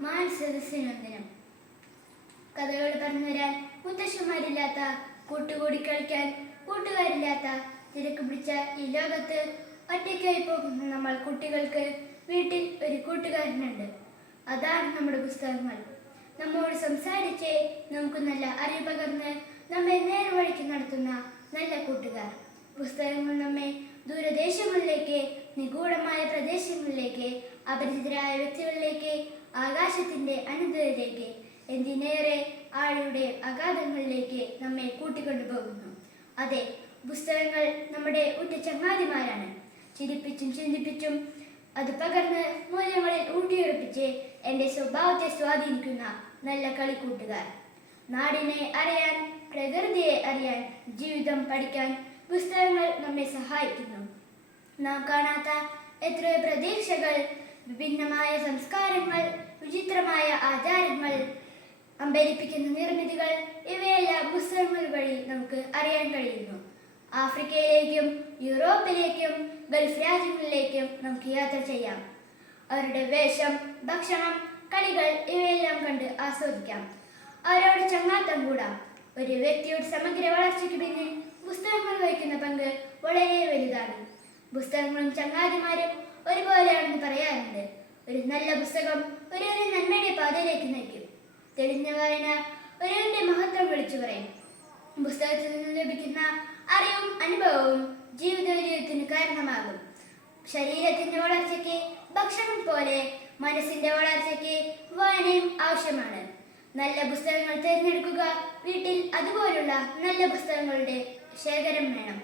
മാനസദസ്സിനൊന്നിനും കഥകൾ പറഞ്ഞു തരാൻ മുത്തശ്ശന്മാരില്ലാത്ത, കൂട്ടുകൂടി കളിക്കാൻ കൂട്ടുകാരില്ലാത്ത തിരക്ക് പിടിച്ച ഈ ലോകത്ത് ഒറ്റയ്ക്കായി പോകുന്ന നമ്മൾ കുട്ടികൾക്ക് വീട്ടിൽ ഒരു കൂട്ടുകാരനുണ്ട്. അതാണ് നമ്മുടെ പുസ്തകങ്ങൾ. നമ്മോട് സംസാരിച്ച് നമുക്ക് നല്ല അറിവ് പകർന്ന് നമ്മെ നേർവഴിക്ക് നടത്തുന്ന നല്ല കൂട്ടുകാർ. പുസ്തകങ്ങൾ നമ്മെ ദൂരദേശങ്ങളിലേക്ക്, നിഗൂഢമായ പ്രദേശങ്ങളിലേക്ക്, അപരിചിതരായ വ്യക്തികളിലേക്ക്, ആകാശത്തിന്റെ അനന്തതയിലേക്ക്, എന്തിനേറെ ആഴയുടെ അഗാധങ്ങളിലേക്ക് നമ്മെ കൂട്ടിക്കൊണ്ടുപോകുന്നു. അതെ, പുസ്തകങ്ങൾ നമ്മുടെ ഉറ്റ ചങ്ങാതിമാരാണ്. ചിരിപ്പിച്ചും ചിന്തിപ്പിച്ചും അത് പകർന്ന് മൂല്യങ്ങളിൽ ഊട്ടിയുറപ്പിച്ച് എൻ്റെ സ്വഭാവത്തെ സ്വാധീനിക്കുന്ന നല്ല കളിക്കൂട്ടുകാർ. നാടിനെ അറിയാൻ, പ്രകൃതിയെ അറിയാൻ, ജീവിതം പഠിക്കാൻ പുസ്തകങ്ങൾ നമ്മെ സഹായിക്കുന്നു. നാം കാണാത്ത എത്രയോ പ്രതീക്ഷകൾ, വിഭിന്നമായ സംസ്കാരങ്ങൾ, വിചിത്രമായ ആചാരങ്ങൾ, അമ്പരിപ്പിക്കുന്ന നിർമ്മിതികൾ, ഇവയെല്ലാം പുസ്തകങ്ങൾ വഴി നമുക്ക് അറിയാൻ കഴിയുന്നു. ആഫ്രിക്കയിലേക്കും യൂറോപ്പിലേക്കും ഗൾഫ് രാജ്യങ്ങളിലേക്കും നമുക്ക് യാത്ര ചെയ്യാം. അവരുടെ വേഷം, ഭക്ഷണം, കളികൾ ഇവയെല്ലാം കണ്ട് ആസ്വദിക്കാം. അവരോട് ചങ്ങാത്തം കൂടാം. ഒരു വ്യക്തിയുടെ സമഗ്ര വളർച്ചയ്ക്ക് പിന്നിൽ പുസ്തകങ്ങൾ വഹിക്കുന്ന പങ്ക് വളരെ വലുതാണ്. പുസ്തകങ്ങളും ചങ്ങാതിമാരും ഒരുപോലെയാണെന്ന് പറയാറുണ്ട്. ഒരു നല്ല പുസ്തകം ഒരു നന്മയുടെ പാതയിലേക്ക് നയിക്കും. തെളിഞ്ഞ വായന ഒരുവന്റെ മഹത്വം വിളിച്ചു പറയും. പുസ്തകത്തിൽ നിന്ന് ലഭിക്കുന്ന അറിവും അനുഭവവും ജീവിതത്തിന് കാരണമാകും. ശരീരത്തിന്റെ വളർച്ചയ്ക്ക് ഭക്ഷണം പോലെ മനസ്സിന്റെ വളർച്ചയ്ക്ക് വായനയും ആവശ്യമാണ്. നല്ല പുസ്തകങ്ങൾ തിരഞ്ഞെടുക്കുക. വീട്ടിൽ അതുപോലുള്ള നല്ല പുസ്തകങ്ങളുടെ ശേഖരം വേണം.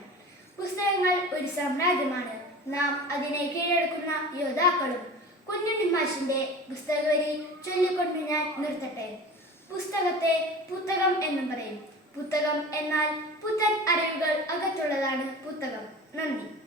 പുസ്തകങ്ങൾ ഒരു സാമ്രാജ്യമാണ്. നാം അതിനെ കീഴടക്കുന്ന യോദ്ധാക്കളും. കുഞ്ഞുണ്ണി മാഷിന്റെ പുസ്തകവരി ചൊല്ലിക്കൊണ്ട് ഞാൻ നിർത്തട്ടെ. പുസ്തകത്തെ പുത്തകം എന്നും പറയും. പുത്തകം എന്നാൽ പുത്തൻ അറിവുകൾ അകത്തുള്ളതാണ് പുത്തകം. നന്ദി.